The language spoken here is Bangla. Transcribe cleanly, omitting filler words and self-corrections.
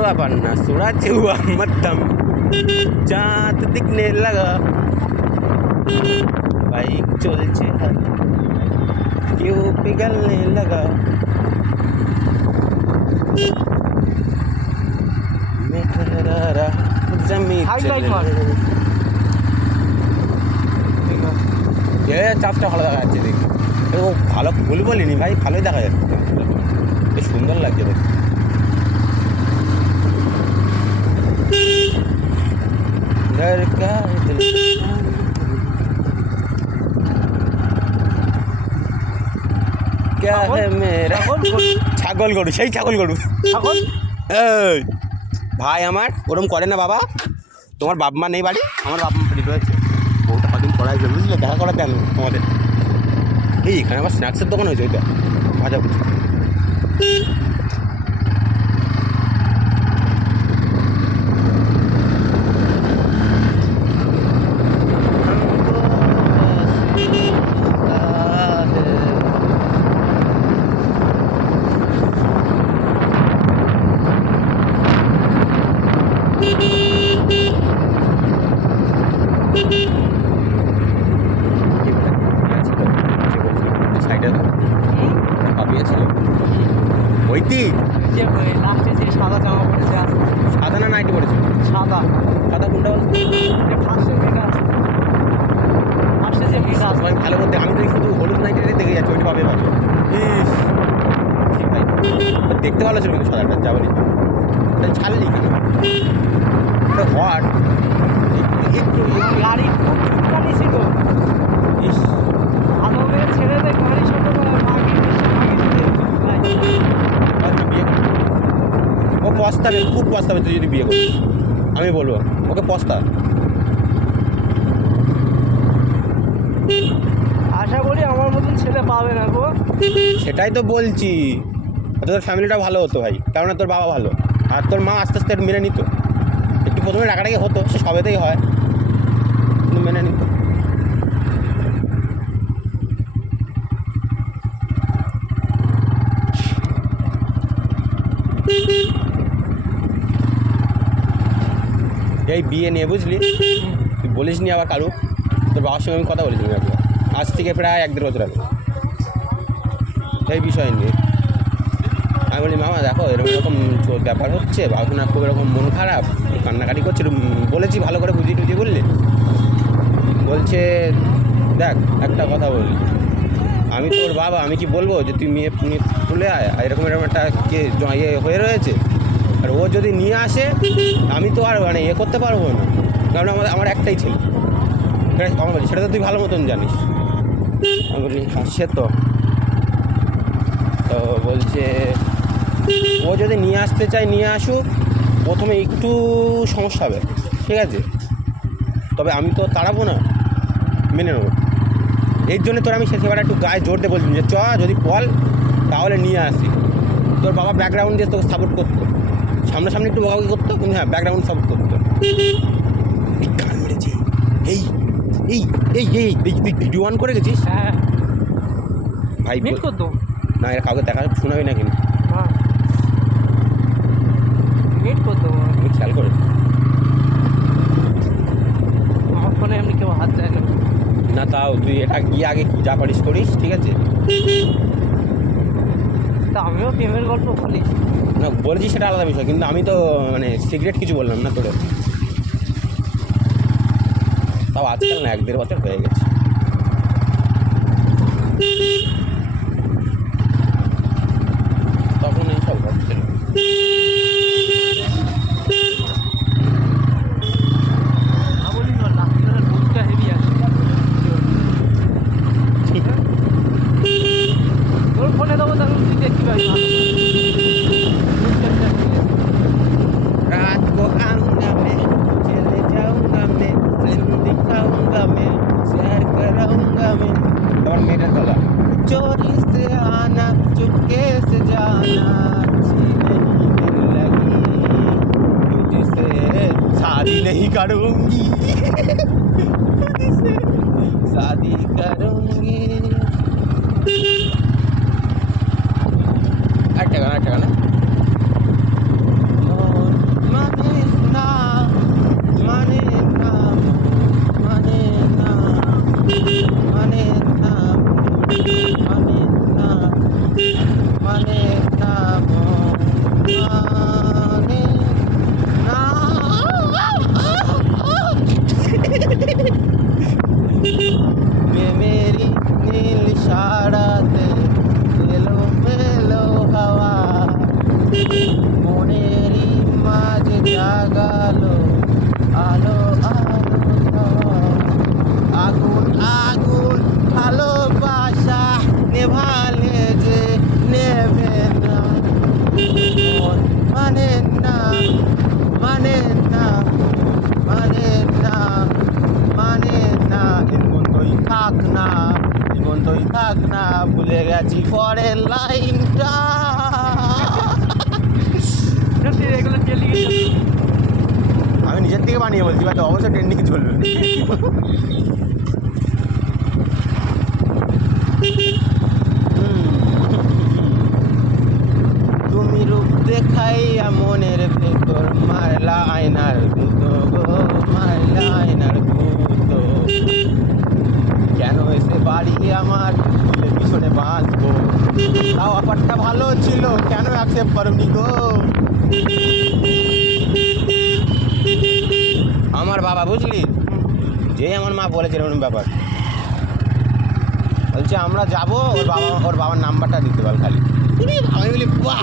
কোনো ব্যাপার না, सोड़ा चुआ मत दम, चाँद दिखने लगा, बाइक चलছে क्यों पिघलने लगा, मैं ठहरा रहा जमीन চাপটা ভালো দেখা যাচ্ছে দেখি। ও ভালো ভুল বলিনি ভাই, ভালোই দেখা যাচ্ছে, বেশ সুন্দর লাগছে দেখি। ছাগল গরু, সেই ছাগল গরু। এই ভাই আমার ওরম করে না বাবা, তোমার বাপ মা নেই বাড়ি, আমার বাপ মা বাড়ি রয়েছে, বউটা কদিন পড়াই যাবে বুঝলে, দেখা করা কেন তোমাদের। এই এখানে আমার স্ন্যাক্সের দোকান হয়েছে, ওইটা ভাজা বুঝি। ওইটি যে লাস্টে যে সাদা জামা পরেছে, সাদা না নাইটি পরেছে? সাদা। সাদা কোনটা? ফার্স্টে মেয়েটা আছে, ফার্স্টে যে মেয়েটা আছে ভাই ভালো করতে, আমি তো শুধু হলুদ নাইটিটাই দেখে যাচ্ছি, ওইটা পাবে ভালো। ইস ঠিক ভাই, দেখতে ভালো ছিল কিন্তু সাদাটা, যা বলি ছাড়লি কেন হট একটু গাড়ি খুব চুপকানি ছিল। ইস আদমের ছেড়েদের গাড়ি ছোট করে ও পস্তাবে, খুব পস্তাবে তুই যদি বিয়ে করিস, আমি বলবো ওকে পস্তা। আশা করি আমার মতন ছেলে পাবে না গো। সেটাই তো বলছি, তোর ফ্যামিলিটা ভালো হতো ভাই, কারণ তোর বাবা ভালো আর তোর মা আস্তে আস্তে মেনে নিত। একটু প্রথমে রাগাটাকি হতো, সে সবেতেই হয়, কিন্তু মেনে নিত। এই বিয়ে নিয়ে বুঝলি, তুই বলিস নি আবার কারু, তোর বাবার সঙ্গে আমি কথা বলেছিলাম একবার, আজ থেকে প্রায় 1-1.5 বছর আগে, এই বিষয় নিয়ে। আমি বলি মামা দেখো এরকম এরকম ব্যাপার হচ্ছে, বাবুনা খুব এরকম মন খারাপ, কান্নাকাটি করছে, বলেছি ভালো করে বুঝিয়ে টুঝিয়ে বললি। বলছে দেখ একটা কথা বলি, আমি তোর বাবা, আমি কি বলবো যে তুই মেয়ে তুলে আয়, এরকম এরকম একটা ইয়ে হয়ে রয়েছে, আর ও যদি নিয়ে আসে আমি তো আর মানে ইয়ে করতে পারবো না, কারণ আমার একটাই ছেলে। আমার বলি সেটা তো তুই ভালো মতন জানিস। আমি বলি সে তো বলছে ও যদি নিয়ে আসতে চায় নিয়ে আসুক, প্রথমে একটু সমস্যা হবে ঠিক আছে, তবে আমি তো তাড়াবো না, মেনে নেবো। এর জন্য তোর আমি সেবার একটু গায়ে জোর দিয়ে বলছিলাম যে চ যদি বল তাহলে নিয়ে আসি। তোর বাবা ব্যাকগ্রাউন্ড দিয়ে তোকে সাপোর্ট করতো, সামনাসামনি একটু বকাবকি করতো, কিন্তু হ্যাঁ ব্যাকগ্রাউন্ড সাপোর্ট করতো। গান মেরেছি, এই এই এই এই তুই ভিডিও অন করে গেছিস? হ্যাঁ ভাই মিট করতো না, এর কাউকে দেখা শোনাবি না কিন্তু, মিট করতো আমি খেয়াল করে। আমার ফোনে এমনি কেউ হাত দেয় না। না তাও তুই এটা গিয়ে আগে যা পারিস করিস ঠিক আছে। তা আমিও প্রেমের গল্প বলি না, বলেছি সেটা আলাদা বিষয়, কিন্তু আমি তো মানে সিক্রেট কিছু বললাম না তোরে, তাও আজকাল না 1-1.5 বছর হয়ে গেছে। তখন এইসব ঘটছিল। তোর ফোনে দেবো তখন তুই দেখতে পাবি। रात को आऊंगा मैं, चले जाऊंगा मैं, फिल्म दिखाऊंगा मैं, सैर कराऊंगा मैं। और मेरा गला चोरी से आना चुपके से जाना अच्छी नहीं लगी, तुझसे शादी नहीं करूंगी, तुझसे शादी करूंगी। अच्छा गाना নেভালে যে নেবে না, মন মানে না, মানে না, মানে না, মানে না, এর মতোই থাক না, এর মতোই থাক না, ভুলে গেছি পরের লাইনটা। সত্যি এগুলো ডেলি আমি নিজের থেকে বানিয়ে বলছি, বাট অবশ্যই ট্রেন্ডিং চলবে। তুমি রূপ দেখাইয়া মনের ভেতর মারলা আয়নার গুঁতো গো, মারলা আয়নার গুঁতো। কেন এসে বাড়ি আমার তুলে পিছনে বাঁচবো, তাও অফারটা ভালো ছিল, কেন অ্যাকসেপ্ট করনি গো? আমার বাবা বুঝলি, যে আমার মা বলেছে এরকম ব্যাপার, বলছে আমরা যাবো, ওর বাবার নাম্বারটা দিতে পার খালি। আমি বলি বাহ,